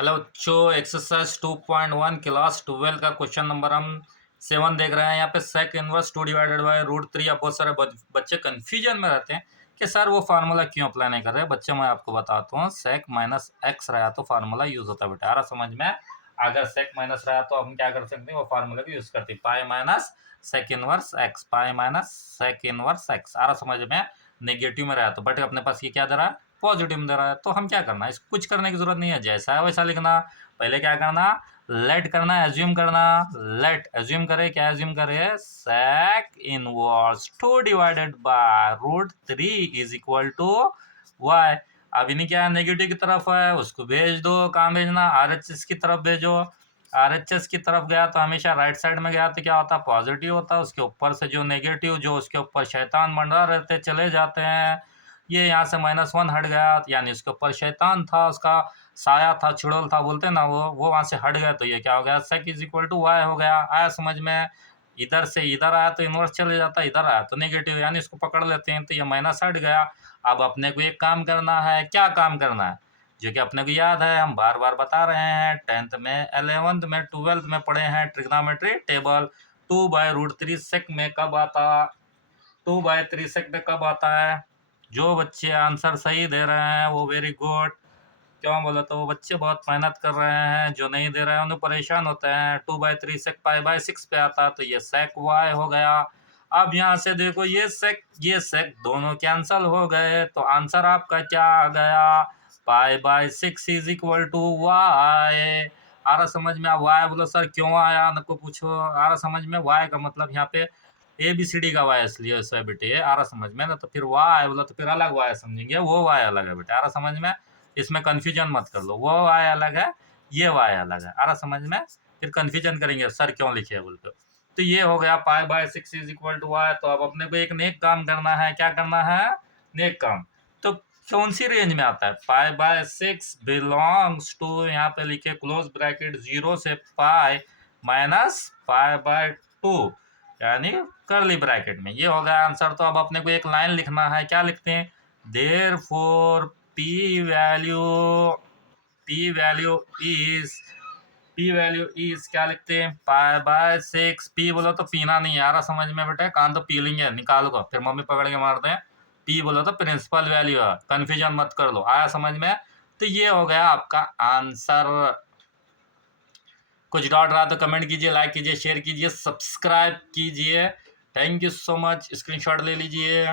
Hello बच्चों, exercise 2.1 class 12 का question number हम 7 देख रहे हैं। यहाँ पे सेक इनवर्स 2 डिवाइडेड बाय √3। अब बहुत सारे बच्चे कंफ्यूजन में रहते हैं कि सर वो फार्मूला क्यों अप्लाई नहीं कर रहे। बच्चे मैं आपको बताता हूँ, सेक माइनस एक्स रहा तो फार्मूला यूज होता है बेटा। आ रहा समझ में? अगर सेक माइनस रहा तो हम क्या कर सकते हैं, वो फार्मूला भी यूज करते हैं, pi minus sec inverse x, pi minus sec inverse x. आ रहा समझ में? नेगेटिव में रहा तो बट अपने पास ये क्या दे रहा है, पॉजिटिव में दे रहा है। तो हम क्या करना है, इसको कुछ करने की जरूरत नहीं है, जैसा है वैसा लिखना। पहले क्या करना, लेट करना, एज्यूम करना। लेट एज्यूम करे, क्या एज्यूम करे, sec inverse 2 divided by √3 is equal to Y. अब इन्हें क्या नेगेटिव की तरफ है, उसको भेज दो। कहाँ भेजना, RHS की तरफ भेजो। RHS की तरफ गया तो हमेशा राइट साइड में गया तो क्या होता है, पॉजिटिव होता है। उसके ऊपर से जो नेगेटिव, जो उसके ऊपर शैतान मंडरा रहते चले जाते हैं। ये यहाँ से -1 हट गया, यानी उसके ऊपर शैतान था, उसका साया था, चुड़ैल था बोलते ना, वो वहाँ से हट गया। तो ये क्या हो गया, सेक इज इक्वल टू वाई हो गया। आया समझ में? इधर से इधर आया तो इनवर्स चले जाता, इधर आया तो नेगेटिव, यानी इसको पकड़ लेते हैं तो ये माइनस हट गया। अब अपने को एक काम करना है, क्या काम करना है, जो कि अपने को याद है, हम बार बार बता रहे हैं, 10th में, 11th में, 12th में पढ़े हैं ट्रिग्नोमेट्री टेबल। 2/√3 सेक में कब आता, 2/3 सेक में कब आता है। जो बच्चे आंसर सही दे रहे हैं वो वेरी गुड। क्यों बोले तो वो बच्चे बहुत मेहनत कर रहे हैं, जो नहीं दे रहे हैं उन्हें परेशान होते हैं। 2/3 सेक पाई/6 पे आता है तो ये सेक वाई हो गया। अब यहाँ से देखो, ये सेक दोनों कैंसल हो गए तो आंसर आपका क्या आ गया, पाई/6 इज इक्वल टू वाई। आ रहा समझ में? आप वाई बोलो सर क्यों आया, न को पूछो। आ रहा समझ में? वाई का मतलब यहाँ पे ABCD का वाई इसलिए ऐसा बेटे। आ रहा समझ में ना? तो फिर वाई बोलो तो फिर अलग वाई समझेंगे, वो वाई अलग है बेटे। आ रहा समझ में? इसमें कंफ्यूजन मत कर लो, वो वाई अलग है, ये वाई अलग है। आ रहा समझ में? फिर कंफ्यूजन करेंगे सर क्यों लिखे है बोल के। तो ये हो गया पाई/6 इज इक्वल टू वाई। तो अब अपने को एक नेक काम करना है, क्या करना है, नेक काम। तो कौन सी रेंज में आता है, पाई/6 बिलोंग्स टू, यहाँ पे लिखे क्लोज ब्रैकेट 0 से पाई माइनस पाई/2, यानी करली ब्रैकेट में। ये हो गया आंसर। तो अब अपने को एक लाइन लिखना है, क्या लिखते हैं, देयरफॉर पी वैल्यू इज क्या लिखते हैं, पाई/6। पी बोलो तो पीना नहीं आ रहा समझ में बेटा, कान तो पी लेंगे, निकाल को फिर मम्मी पकड़ के मारते हैं। पी बोलो तो प्रिंसिपल वैल्यू है, कंफ्यूजन मत कर लो। आया समझ में? तो ये हो गया आपका आंसर। कुछ डाउट रहा तो कमेंट कीजिए, लाइक कीजिए, शेयर कीजिए, सब्सक्राइब कीजिए। Thank you so much. Screenshot ले लीजिए।